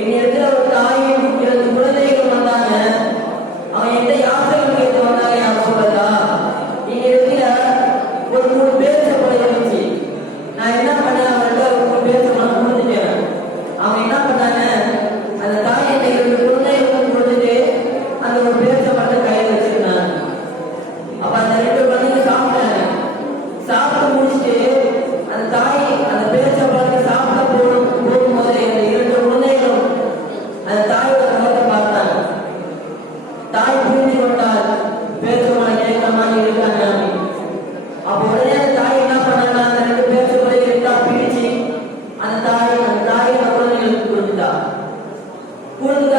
என்னிடத்துல ஒரு தாயும் 2 குழந்தைகள் வந்தாங்க. அவன் என்கிட்ட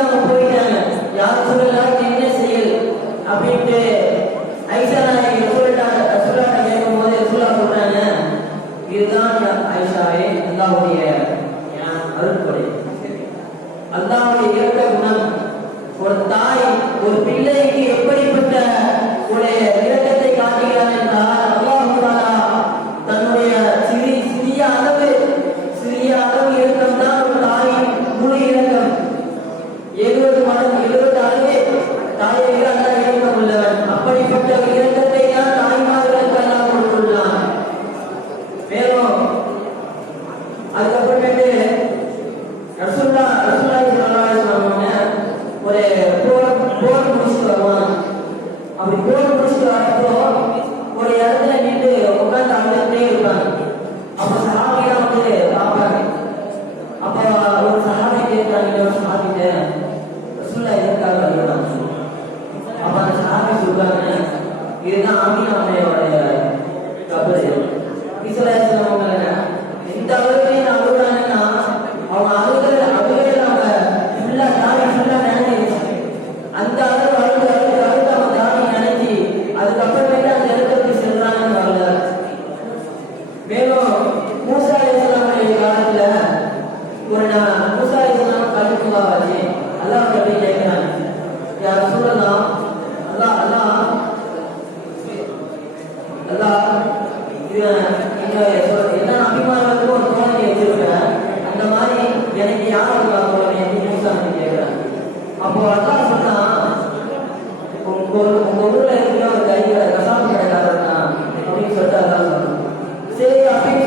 அவங்க போயிட்டாங்க. யார் சொல்லலாம் என்ன செயல் அப்படின்ட்டு ஐஷா நாயகி ரசூலுல்லாஹ் கேட்கும் போது ரசூலுல்லாஹ் சொல்றாங்க, இதுதான் ஐஷாவே அல்லாஹ்வுடைய அருட்கொடை, அல்லாஹ்வுடைய இரக்க குணம். ஒரு தாய் ஒரு பிள்ளைக்கு எப்படிப்பட்ட ஒரு இரக்கத்தை காட்டுகிறார் என்றால், அல்லாஹ் தஆலா தன்னுடைய சிறிய அளவு இரக்கம் தான் ஒரு தாயின் முழு இரக்கம். 70 அளவே தாயை விட அல்லாஹ் இரக்கம் உள்ளவன். அப்படிப்பட்ட இரக்கத்தை தான் தாய்மார்களுக்கு அல்லாஹ் கொடுத்துள்ளான். மேலும் அதுக்கப்புறமேட்டு ரசூலுல்லாஹ் ஸல்லல்லாஹு அலைஹி வஸல்லம் ஒரு போர் முடிச்சுட்டு வருவாங்க. அப்படி போர் முடிச்சுட்டு வரப்போ ஒரு இடத்துல நின்று உட்கார்ந்து அழுதுட்டே இருப்பாங்க. அப்ப சஹாபிலாம் வந்து பார்ப்பாங்க. அப்ப ஒரு சஹாபி கேட்கிறாங்க, ஒரு சஹாபிட்ட ரசூலுல்லாஹ் எதற்காக அழுகிறாங்க? அப்ப அந்த சஹாபி சொல்றாங்க, இதுதான் ஆமீனா அம்மையோட கபரு. ஈஸ்வரன் அவங்க எந்த அளவுக்கு அழுகுறாங்கன்னா, அவங்க அழுகிற அவங்க ஃபுல்லா தாடி ஃபுல்லா நினைச்சு அந்த அளவு அழுது அவங்க தாடி நினைச்சு அதுக்கப்புறமேட்டு அந்த இடத்துக்கு செல்றாங்கன்னு வரல. மேலும் மூசா அலைஹிஸ்ஸலாமுடைய காலத்துல ஒரு மூசா அலைஹிஸ்ஸலாம் கல்விக்குள்ளாச்சு. அல்லாஹ் கிட்ட கேட்கிறாங்க, யா ரசூலல்லாஹ், எல்லா நபிமார்களுக்கும் ஒரு தோழனை வச்சிருக்கிறேன், அந்த மாதிரி எனக்கு யார் தோழனை மூசா கேட்கிறேன். அப்போ அல்லாஹ் சொன்னா, உங்க ஊர்ல இருக்கிற ஒரு கைகளை கசாப்பு கடைக்காரர் தான் அப்படின்னு சொல்லிட்டு அல்லாஹ் சொன்னான். சரி அப்படின்னு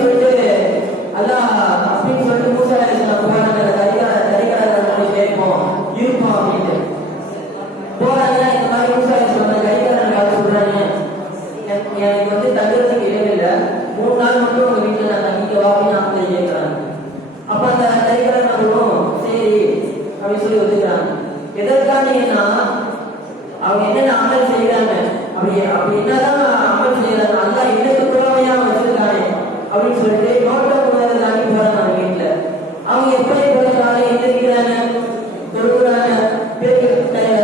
சொல்லிட்டு மூசா அலைஹிஸ்ஸலாம் போறாங்க, கறிக்கடைக்காரர் கேட்போம் இருப்போம் அப்படின்ட்டு போறாங்க. இந்த மாதிரி மூசா அலைஹிஸ்ஸலாம் கறிக்கடைக்காரர் பார்த்து சொல்றாங்க, எனக்கு வந்து தங்குறதுக்கு இடமில்லை, 3 நாள் மட்டும் உங்க வீட்டுல நான் தங்கிக்கவா அப்படின்னு அவங்க கேட்கிறாங்க. அப்ப அந்த கறிக்கடைக்காரரும் சரி அப்படின்னு சொல்லி ஒத்துக்கிறாங்க. எதற்கானீங்கன்னா அவங்க என்னென்ன அமல் செய்யறாங்க, அப்படி என்னதான் அமல் செய்யறாங்க, அல்லாஹ் எனக்கு புறமையா வச்சிருக்காங்க அப்படின்னு சொல்லிட்டு நோட்டம் போனது தாண்டி போறாங்க. அவங்க வீட்டுல அவங்க எப்படி போறாங்க, எந்திரிக்கிறாங்க, தொழுகிறாங்க,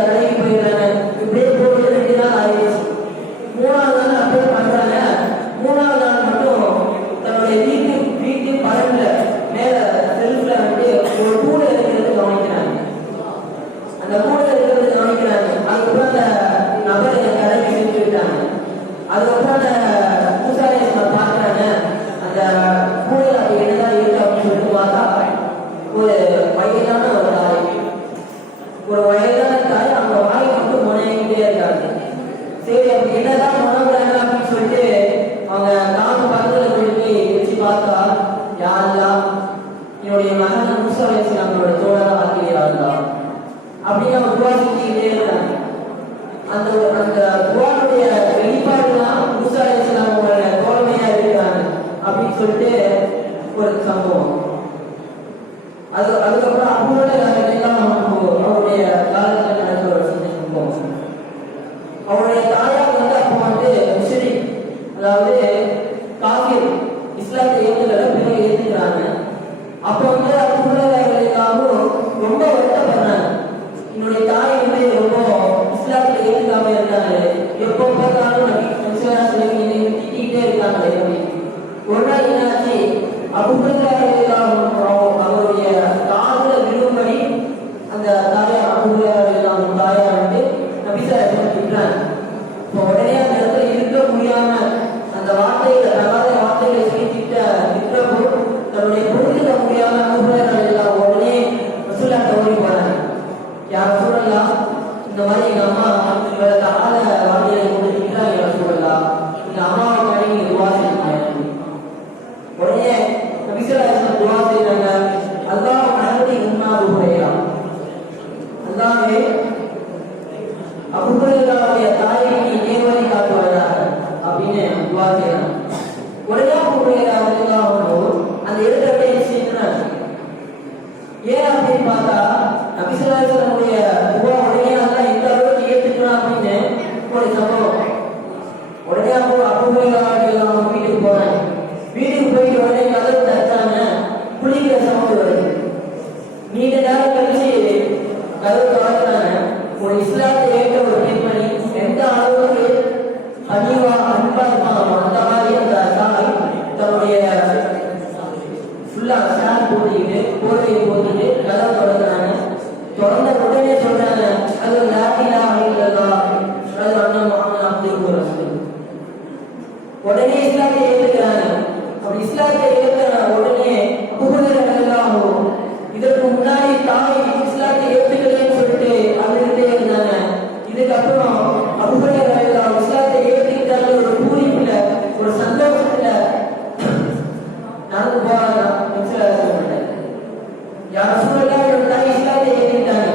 கடைக்கு போயிடுறாங்க. இப்படியே போட்டு 2 நாள் ஆயிடுச்சு. 3ஆவது நாள் அப்படியே பண்றாங்க. 3ஆவது நாள் மட்டும் தன்னுடைய வீட்டு பழங்குல மேல செல்ஃப்ல வந்து ஒரு கூட இருக்கிறது கவனிக்கிறாங்க. அந்த கூட இருக்கிறது கவனிக்கிறாங்க. அதுக்கப்புறம் அந்த நபர் கடைக்கு செஞ்சு விட்டாங்க. அதுக்கப்புறம் அந்த மூசா அலைஹிஸ்ஸலாம் பார்க்கறாங்க, அந்த கூடையில அது என்னதான் இருக்கு அப்படின்னு சொல்லிட்டு பார்த்தா ஒரு வயதான தாய் அவங்க வாயை மட்டும் முனையிட்டே இருக்காங்க. சரி அப்படி என்னதான் முனங்குறாங்க அப்படின்னு சொல்லிட்டு அவங்க நாலு பக்கத்துல போயிட்டு வச்சு பார்த்தா, யா அல்லாஹ் என்னுடைய மகன் மூசா அலைஹிஸ்ஸலாமோட தோழரா ஆக்கிறியா அப்படின்னு அவங்க துவா செஞ்சுக்கிட்டே இருக்காங்க. அந்த துவாவுடைய வெளிப்பாடுதான் மூசா அலைஹிஸ்ஸலாமோட தோழமையா இருக்கிறாங்க அப்படின்னு சொல்லிட்டு ஒரு சம்பவம். அதுக்கப்புறம் அவங்களுடைய அவருடைய காலத்துல நடந்த ஒரு சம்பவம். அவருடைய தாயார் வந்து அப்போ வந்து முஸ்லிம், அதாவது காஃபிர், இஸ்லாத்தை ஏற்றுக்கல, பிறகு ஏற்றுக்கிறாங்க. அப்போ வந்து அவங்களுக்காகவும் ரொம்ப வருத்தப்படுறாங்க. என்னுடைய தாய் வந்து ரொம்ப இஸ்லாத்துல ஏற்றுக்காம இருக்காங்க, எப்போ பார்த்தாலும் திட்டிகிட்டே இருக்காங்க. ஒரு நாள் என்னாச்சு, அவருடைய காதுல விழும்படி அந்த தாயார் தாயார் வந்து நபிசா திட்டுறாங்க. இப்போ உடனே அந்த இடத்துல இருக்க முடியாம அந்த வார்த்தைகளை சொல்லி திட்டப்போ தன்னுடைய பொருளுக்க முடியாம எல்லாம் உடனே ரசூலுல்லாஹ் ஓடி போறாங்க. யார் ரசூலுல்லாஹ், இந்த மாதிரி எங்க அம்மா தாழ வார்த்தைகளை கொண்டு திட்டுறாங்க, ரசூலுல்லாஹ் எங்க அம்மாவை கடைக்கு துவா செய்யுங்க. உடனே நபிசா துவா செய்யறாங்க, அல்லாஹ் மனதை உண்ணாது குறையலாம், அல்லாஹ்வே அபூ ஹுரைராவுடைய தாயை நீ நேர்வழி காட்டுவாயாக அப்படின்னு துவா செய்யறாங்க. உடனே அபூ ஹுரைரா அந்த இடத்தை செய்யறாங்க. ஏன் அப்படின்னு பார்த்தா நபி ஸல்லல்லாஹு அலைஹி வஸல்லம் துவா உடனே அல்லாஹ் எந்த அளவுக்கு ஏத்துக்கிறான் அப்படின்னு ஒரு சம்பவம். உடனே அபூ ஹுரைரா வீட்டுக்கு போறாங்க. வீட்டுக்கு போயிட்டு உடனே கதவு தட்டாங்க, குளிக்கிற சவுண்ட் வருது. நீண்ட நேரம் கழிச்சு கதவு தொடங்குறாங்க. ஒரு இஸ்லாத்தை ஏற்ற ஒரு பெண்மணி எந்த அளவுக்கு பணிவா அன்பா இருப்பாங்க அந்த மாதிரி அந்த தாய் தன்னுடைய ஃபுல்லா ஸ்டாண்ட் போட்டிக்கிட்டு போர்வையை போட்டிட்டு கதை தொடங்குறாங்க. தொடர்ந்த உடனே சொல்றாங்க, அது லாட்டிலா அப்படின்றதா அது அண்ணன் மாமன் அப்படின்னு உடனே இஸ்லாத்தை ஏற்றுக்கிறாங்க. அப்படி இஸ்லாத்தை ஏற்கிற உடனே புகழ் இதற்கு முன்னாடி தாய் இஸ்லாத்தை ஏற்றுக்கலன்னு சொல்லிட்டு அழுதுகிட்டே இருந்தாங்க. இதுக்கப்புறம் அபூபக்கர் இஸ்லாத்தை ஏற்றுக்கிட்டாங்க ஒரு பூரிப்புல ஒரு சந்தோஷத்துல நடந்து போறாங்க. யார் சூழலாம் ஒரு தாய் இஸ்லாத்தை ஏற்றுக்கிட்டாங்க,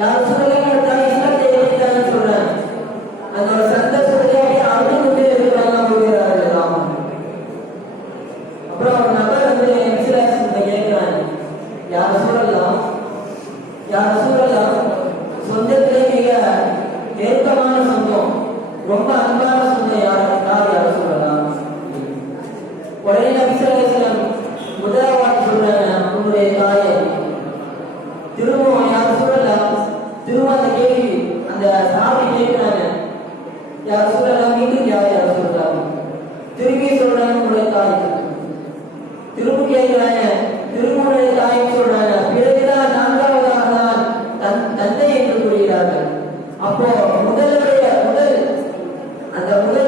யார் சூழலாம் ஒரு தாய் இஸ்லாத்தை ஏற்றுக்கிட்டாங்கன்னு சொல்றாங்க. அந்த ஒரு சந்தோஷத்திலே அழுது கொண்டே இருக்கிறாங்க. அப்புறம் ஒரு நபர் வந்து கேட்கிறாங்க, யார் சூழலாம் சொந்தத்திலே மிக நெருக்கமான சொந்தம், ரொம்ப அன்பான சொந்தம் யார் சூழலாம். உடனே நபி ஸல்லல்லாஹு அலைஹி வஸல்லம் முதலாவது சொல்றாங்க, உங்களுடைய தாயை. திரும்பவும் யார் சூழலாம், திரும்ப அந்த கேள்வி அந்த சாமி கேட்கிறாங்க, யார் சூழலாம், மீண்டும் யார் சூழலாம். திரும்பி சொல்றாங்க உங்களுடைய தாய். திரும்ப கேட்கிறாங்க, திருமண தாய் சொல்றாங்க. பிறகுதான் நான்காவதாக தான் தந்தை என்று கூறுகிறார்கள். அப்போ முதல்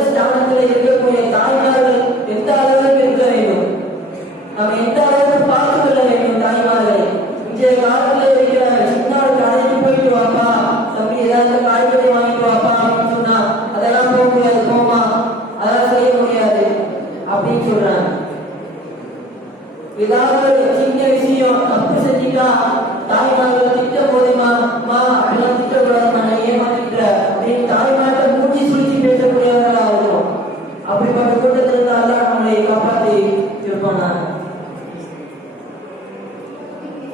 ஸ்தானத்தில் இருக்கக்கூடிய தாய்மார்கள் எந்த அளவுக்கு இருக்க வேண்டும், நம்ம எந்த அளவுக்கு பார்த்துக் கொள்ள வேண்டும் தாய்மார்கள். இன்றைய காலத்தில் இருக்கிறார்கள், சின்ன கடைக்கு போயிட்டு வாப்பா தம்பி, ஏதாவது காய்கறி வாங்கிட்டு வாப்பா அப்படின்னு சொன்னா அதெல்லாம் போக முடியாது, போமா அதெல்லாம் செய்ய முடியாது அப்படின்னு சொல்றாங்க. ஏதாவது சின்ன விஷயம் தப்பு செஞ்சுட்டா தாய்மார்கள் திட்ட போதுமா அப்படிலாம் திட்டக்கூடாது, நான் ஏமாத்திட்ட அப்படின்னு தாய்மார்கிட்ட மூஞ்சி சுழிச்சு பேசக்கூடியவர்களா இருக்கும். அப்படிப்பட்ட கூட்டத்திலிருந்து எல்லாம் நம்மளை காப்பாற்றி இருப்பாங்க.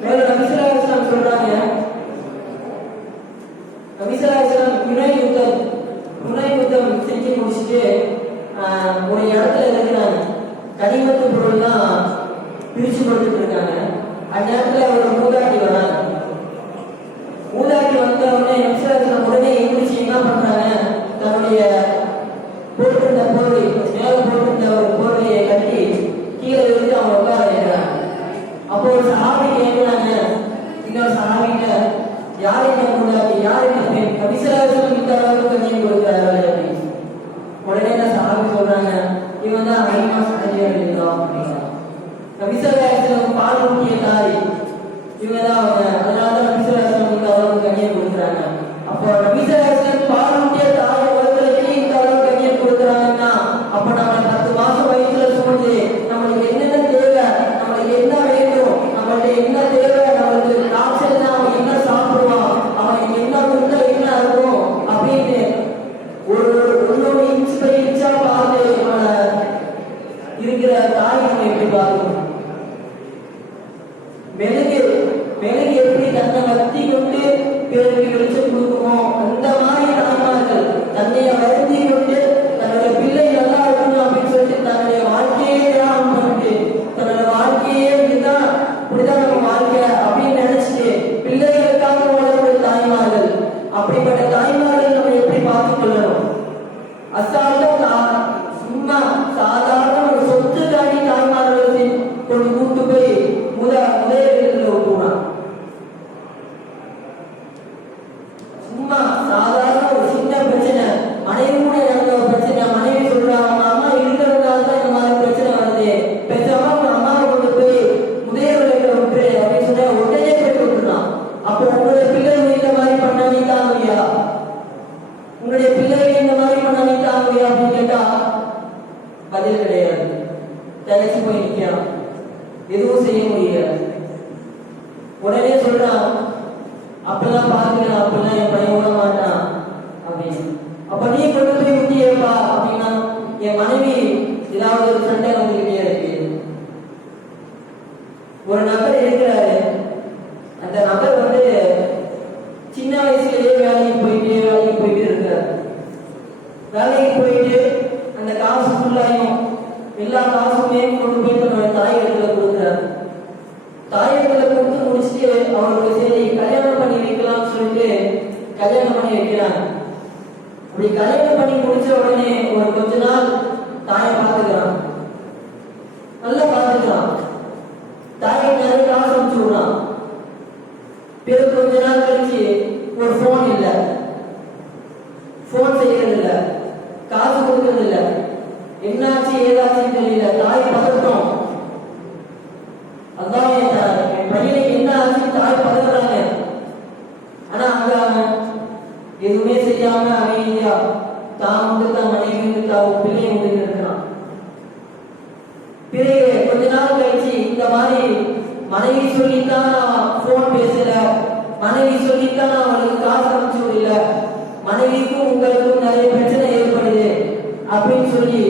மேல நபி ஸல்லல்லாஹு அலைஹி வஸல்லம் சொல்றாங்க, நபி ஸல்லல்லாஹு அலைஹி வஸல்லம் ஹுனைன் யுத்தம் செஞ்சு முடிச்சுட்டு ஒரு இடத்துல இருக்கிறாங்க. கனிமத்து பொருள்லாம் பிரிச்சு கொடுத்துட்டு இருக்காங்க. அந்நேரத்துல ஒரு மூதாட்டி வராங்க. மூதாட்டி வந்த உடனே உடனே எந்திரிச்சு என்ன பண்றாங்க, தன்னுடைய போட்டிருந்த போர்வை மேல போட்டிருந்த ஒரு போர்வையை கட்டி கீழே இருந்து அவங்க உட்கார வைக்கிறாங்க. அப்போ ஒரு சஹாபி கேட்கிறாங்க, இன்னொரு சஹாபிட்ட, யார் என்ன மூதாட்டி, யார் என்ன பெண், நபி ஸல்லல்லாஹு அலைஹி வஸல்லம் இந்த அளவுக்கு கண்ணியம் கொடுக்கிறார்கள் அப்படின்னு. உடனே அந்த சஹாபி சொல்றாங்க, இவன் தான் ஐமா சஹாபியா இருக்கிறான் அப்படின்னா. நபி ஸல்லல்லாஹு அலைஹி வஸல்லம் பால் ஊட்டிய தாய் இவங்கதான் அவங்க, அதனாலதான் நபி ஸல்லல்லாஹு அலைஹி வஸல்லம் இந்த அளவுக்கு கண்ணியம் கொடுக்குறாங்க. அப்போ நபி ஸல்லல்லாஹு அலைஹி வஸல்லம் பால் ஊட்டிய தாய் உலகத்திலேயே இந்த அளவுக்கு கண்ணியம் கொடுக்குறாங்கன்னா, அப்ப நம்ம 10 மாசம் வயிற்றுல சுமந்து நம்மளுக்கு என்னென்ன தேவை, நம்மளுக்கு என்ன வேண்டும், நம்மளுக்கு என்ன தேவை, நம்மளுக்கு காய்ச்சல்னா அவன் என்ன சாப்பிடுவான், அவன் என்ன கொடுத்தா என்ன இருக்கும் அப்படின்னு ஒரு இன்ச் பை இன்ச்சா பார்த்து இருக்கிற தாய் நம்ம எப்படி பார்க்கணும். மெழுகு எப்படி தன்னை வத்தி கொண்டு பிறருக்கு வெளிச்சம் கொடுக்குமோ அந்த மாதிரி தாய்மார்கள் தன்னைய வருந்தி கொண்டு தன்னுடைய பிள்ளை நல்லா இருக்கணும் அப்படின்னு சொல்லிட்டு தன்னுடைய வாழ்க்கையே தியாகம் பண்ணிட்டு தன்னுடைய வாழ்க்கையே இப்படிதான் நம்ம வாழ்க்கை அப்படின்னு நினைச்சிட்டு பிள்ளைகளுக்காக வளரக்கூடிய தாய்மார்கள். அப்படிப்பட்ட தாய்மார்கள் நம்ம எப்படி பார்த்துக் கொள்ளணும். அசால்ட்டா சும்மா சாதாரண ஒரு சொத்து காட்டி தாய்மார்கள் கொண்டு கூட்டு போய் முதலில் விட்டுறான். சும்மா சாதாரண ஒரு சின்ன பிரச்சனை, மனைவி கூட நடந்த ஒரு பிரச்சனை, மனைவி சொல்றாங்க அம்மா இருக்கிறதுனால தான் இந்த மாதிரி பிரச்சனை வருது, பேசாம அவங்க அம்மாவை கொண்டு போய் முதலில் விட்டு அப்படின்னு சொன்னா உடனே போய் விட்டுறான். அப்போ உங்களுடைய பிள்ளைகள் இந்த மாதிரி பண்ண நீ தாங்குவியா, உங்களுடைய பிள்ளைகள் இந்த மாதிரி பண்ண நீ தாங்குவியா அப்படின்னு கேட்டா பதில் கிடையாது. தனிச்சு போய் நிற்கிறான், எதுவும் செய்ய முடியாது. உடனே சொல்றான், அப்பெல்லாம் பாத்துக்கலாம், அப்பெல்லாம் என் பையன் விட மாட்டான் அப்படின்னு. அப்ப நீ கொண்டு போய் ஊட்டியப்பா அப்படின்னா என் மனைவி ஏதாவது ஒரு சண்டை வந்துகிட்டே இருக்கு. ஒரு நபர் இருக்கிறாரு, அந்த நபர் வந்து சின்ன வயசுலயே வேலைக்கு போயிட்டு இருக்கிறார். வேலைக்கு போயிட்டு அந்த காசு ஃபுல்லாயும் எல்லா காசுமே கொண்டு போய் தன்னோட தாய் இடத்துல கொடுக்குறாரு. தாய் இடத்துல கொடுத்து முடிச்சுட்டு அவருக்கு சரி கல்யாணம் பண்ணி பண்ணி வைக்கலாம்னு சொல்லிட்டு கல்யாணம் பண்ணி வைக்கிறாங்க. அப்படி கல்யாணம் பண்ணி முடிச்ச உடனே ஒரு கொஞ்ச நாள் தாயை பார்த்துக்கிறான், நல்லா பார்த்துக்கிறான். தாயை நிறைய காசு அனுப்பிச்சு விடுறான். பிறகு கொஞ்ச நாள் கழிச்சு ஒரு போன் இல்லை, போன் செய்யறது இல்லை, காசு கொடுக்கறது இல்லை. என்னாச்சு ஏதாச்சுன்னு தெரியல. தாய் பதட்டம். அதான் என் பையனுக்கு என்ன ஆச்சு தாய் பதறாங்க. ஆனா அங்க அவன் எதுவுமே செய்யாம அமைதியா தான் வந்து தான் மனைவி வந்து தான் பிள்ளை வந்து இருக்கிறான். பிறகு கொஞ்ச நாள் கழிச்சு இந்த மாதிரி மனைவி சொல்லித்தான் நான் போன் பேசல, மனைவி சொல்லித்தான் நான் அவளுக்கு காசு அனுப்பிச்சு விடல, மனைவிக்கும் உங்களுக்கும் நிறைய பிரச்சனை ஏற்படுது அப்படின்னு சொல்லி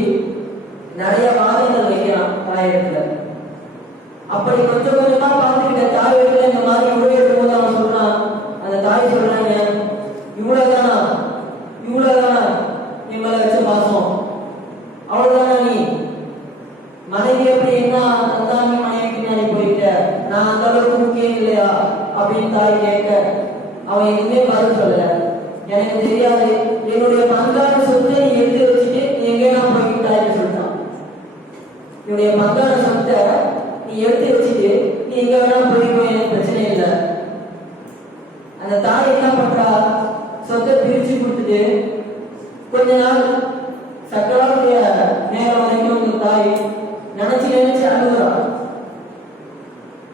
நிறைய வாதங்கள் வைக்கிறான் தாயிடத்துல. அப்படி கொஞ்சம் கொஞ்சமா பார்த்துக்கிட்ட தாயிடத்துல இந்த மாதிரி உரையாடும் போது அவன் சொல்றான், அந்த தாய் சொல்றாங்க, இவ்வளவுதானா நீ மேல வச்ச பாசம், அவ்வளவுதானா நீ மனைவி எப்படி என்ன தந்தாங்க மனைவி பின்னாடி போயிட்ட, நான் அந்த அளவுக்கு முக்கியம் இல்லையா அப்படின்னு தாய் கேட்க அவன் எதுவுமே பதில் சொல்லல. எனக்கு தெரியாது, என்னுடைய பங்கான சொத்தை நீ எடுத்து வச்சுட்டு நீ எங்கேயா போய்கிட்டாயின்னு சொல்லிட்டான். என்னுடைய பங்கான சொத்தை நீ எடுத்து வச்சுட்டு நீ எங்க வேணா போய்க்கோ, எனக்கு பிரச்சனை இல்லை. அந்த தாய் என்ன பண்றா, சொத்தை பிரிச்சு கொடுத்துட்டு கொஞ்ச நாள் சக்கராவுடைய நேரம் வரைக்கும் இந்த தாய் நினைச்சு அழுகுறான்.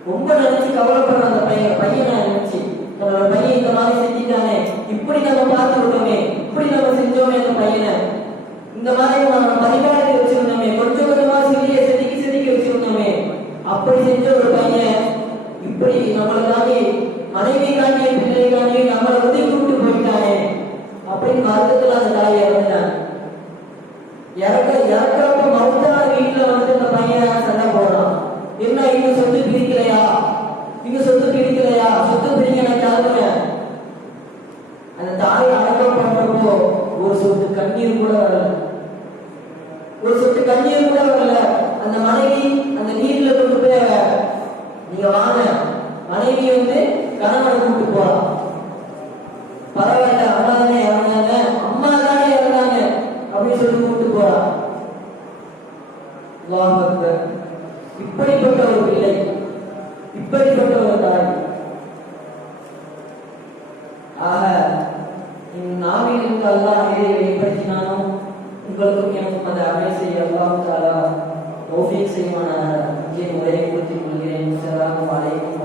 ரொம்ப நினைச்சு கவலைப்படுற அந்த பையனை நினைச்சு, நம்மளோட பையன் இந்த மாதிரி செஞ்சுட்டானே, இப்படி நம்ம பார்த்து விட்டோமே, இப்படி நம்ம செஞ்சோமே, அந்த பையனை இந்த மாதிரி நம்ம பரிமாறி வச்சிருந்தோமே, கொஞ்சம் கொஞ்சமா செதுக்கி வச்சிருந்தோமே, அப்படி செஞ்ச ஒரு பையன் இப்படி நம்மளுக்காண்டி மனைவிக்காண்டி பிள்ளைக்காண்டி நம்மளை ஒதுக்கி விட்டு போயிட்டானே அப்படின்னு வருத்தத்துல அந்த தாய் இறந்துட்டாங்க. இறக்கிறப்ப மௌத்தான வீட்டுல வந்து அந்த பையன் சண்டை போடுறான். என்ன இங்க சொத்து பிரிக்கலையா, சொத்து பிரிக்க நான் கிளம்புறேன். அந்த தாய் அடக்கம் பண்றப்போ ஒரு சொட்டு கண்ணீர் கூட வரல. அந்த மனைவி அந்த நீர்ல கொண்டு போய் நீங்க வாங்க, மனைவி வந்து கணவனை கூப்பிட்டு போறான். பரவாயில்ல, அம்மா தானே இறந்தாங்க அப்படின்னு சொல்லி கூப்பிட்டு போறான். இப்படிப்பட்ட ஒரு பிள்ளை, இப்படிப்பட்ட ஒரு தாய். ஆக நாவிலிருந்து அல்லாஹ் எதை வெளிப்படுத்தினாலும் உங்களுக்கும் எனக்கும் அதை அமல் செய்ய அல்லாஹ் தஆலா தௌஃபீக் செய்வானாக. இங்கே உரையை குறித்துக் கொள்கிறேன். அஸ்ஸலாமு அலைக்கும்.